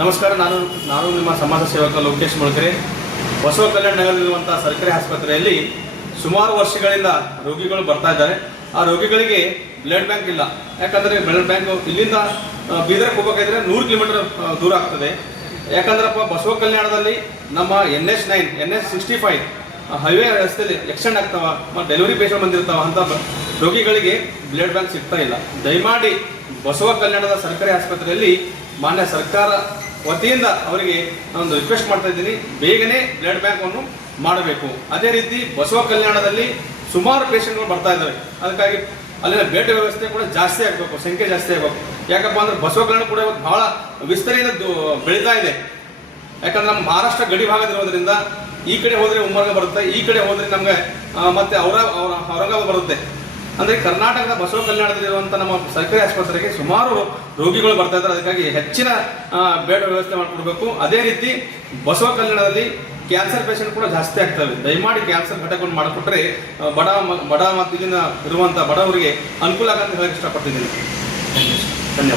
ನಮಸ್ಕಾರ. ನಾನು ನಿಮ್ಮ ಸಮಾಜ ಸೇವಕ ಲೋಕೇಶ್ ಮೊಳಕೆರೆ. ಬಸವ ಕಲ್ಯಾಣ ನಗರದಲ್ಲಿರುವಂಥ ಸರ್ಕಾರಿ ಆಸ್ಪತ್ರೆಯಲ್ಲಿ ಸುಮಾರು ವರ್ಷಗಳಿಂದ ರೋಗಿಗಳು ಬರ್ತಾ ಇದ್ದಾರೆ. ಆ ರೋಗಿಗಳಿಗೆ ಬ್ಲಡ್ ಬ್ಯಾಂಕ್ ಇಲ್ಲ. ಯಾಕಂದರೆ ಬ್ಲಡ್ ಬ್ಯಾಂಕ್ ಇಲ್ಲಿಂದ ಬೀದರ್ಗೆ ಹೋಗಬೇಕಾದ್ರೆ 100 ಕಿಲೋಮೀಟರ್ ದೂರ ಆಗ್ತದೆ. ಯಾಕಂದ್ರಪ್ಪ ಬಸವ ಕಲ್ಯಾಣದಲ್ಲಿ ನಮ್ಮ NH9 NH65 ಹೈವೇ ರಸ್ತೆಯಲ್ಲಿ ಎಕ್ಸ್ಟೆಂಡ್ ಆಗ್ತಾವ ಮತ್ತು ಡೆಲಿವರಿ ಪೇಷಂಟ್ ಬಂದಿರ್ತಾವ ಅಂತ ರೋಗಿಗಳಿಗೆ ಬ್ಲಡ್ ಬ್ಯಾಂಕ್ ಸಿಗ್ತಾ ಇಲ್ಲ. ದಯಮಾಡಿ ಬಸವ ಕಲ್ಯಾಣದ ಸರ್ಕಾರಿ ಆಸ್ಪತ್ರೆಯಲ್ಲಿ ಮಾನ್ಯ ಸರ್ಕಾರ ವತಿಯಿಂದ ಅವರಿಗೆ ಒಂದು ರಿಕ್ವೆಸ್ಟ್ ಮಾಡ್ತಾ ಇದ್ದೀನಿ, ಬೇಗನೆ ಬ್ಲಡ್ ಬ್ಯಾಂಕನ್ನು ಮಾಡಬೇಕು. ಅದೇ ರೀತಿ ಬಸವ ಕಲ್ಯಾಣದಲ್ಲಿ ಸುಮಾರು ಪೇಷಂಟ್ಗಳು ಬರ್ತಾ ಇದ್ದಾವೆ. ಅದಕ್ಕಾಗಿ ಅಲ್ಲಿನ ಬೆಡ್ ವ್ಯವಸ್ಥೆ ಕೂಡ ಜಾಸ್ತಿ ಆಗಬೇಕು, ಸಂಖ್ಯೆ ಜಾಸ್ತಿ ಆಗಬೇಕು. ಯಾಕಪ್ಪ ಅಂದ್ರೆ ಬಸವ ಕಲ್ಯಾಣ ಕೂಡ ಇವತ್ತು ಬಹಳ ವಿಸ್ತರಣೆಯಿಂದ ಬೆಳೀತಾ ಇದೆ. ಯಾಕಂದ್ರೆ ನಮ್ಮ ಮಹಾರಾಷ್ಟ್ರ ಗಡಿ ಭಾಗದಿರೋದ್ರಿಂದ ಈ ಕಡೆ ಹೋದರೆ ಉಮ್ಮರ್ಗ ಬರುತ್ತೆ, ಈ ಕಡೆ ಹೋದರೆ ನಮಗೆ ಮತ್ತೆ ಔರಂಗಾಬಾದ್ ಬರುತ್ತೆ. ಅಂದರೆ ಕರ್ನಾಟಕದ ಬಸವ ಕಲ್ಯಾಣದಲ್ಲಿರುವಂಥ ನಮ್ಮ ಸರ್ಕಾರಿ ಆಸ್ಪತ್ರೆಗೆ ಸುಮಾರು ರೋಗಿಗಳು ಬರ್ತಾ ಇದ್ದಾರೆ. ಅದಕ್ಕಾಗಿ ಹೆಚ್ಚಿನ ಬೆಡ್ ವ್ಯವಸ್ಥೆ ಮಾಡಿಕೊಡ್ಬೇಕು. ಅದೇ ರೀತಿ ಬಸವ ಕಲ್ಯಾಣದಲ್ಲಿ ಕ್ಯಾನ್ಸರ್ ಪೇಷಂಟ್ ಕೂಡ ಜಾಸ್ತಿ ಆಗ್ತವೆ. ದಯಮಾಡಿ ಕ್ಯಾನ್ಸರ್ ಘಟಕವನ್ನು ಮಾಡಿಕೊಟ್ರೆ ಬಡ ಮತ್ತು ಇಲ್ಲಿನ ಇರುವಂಥ ಬಡವರಿಗೆ ಅನುಕೂಲ ಆಗಂತ ಹೇಳಕ್ಕೆ ಇಷ್ಟಪಡ್ತಿದ್ದೀನಿ.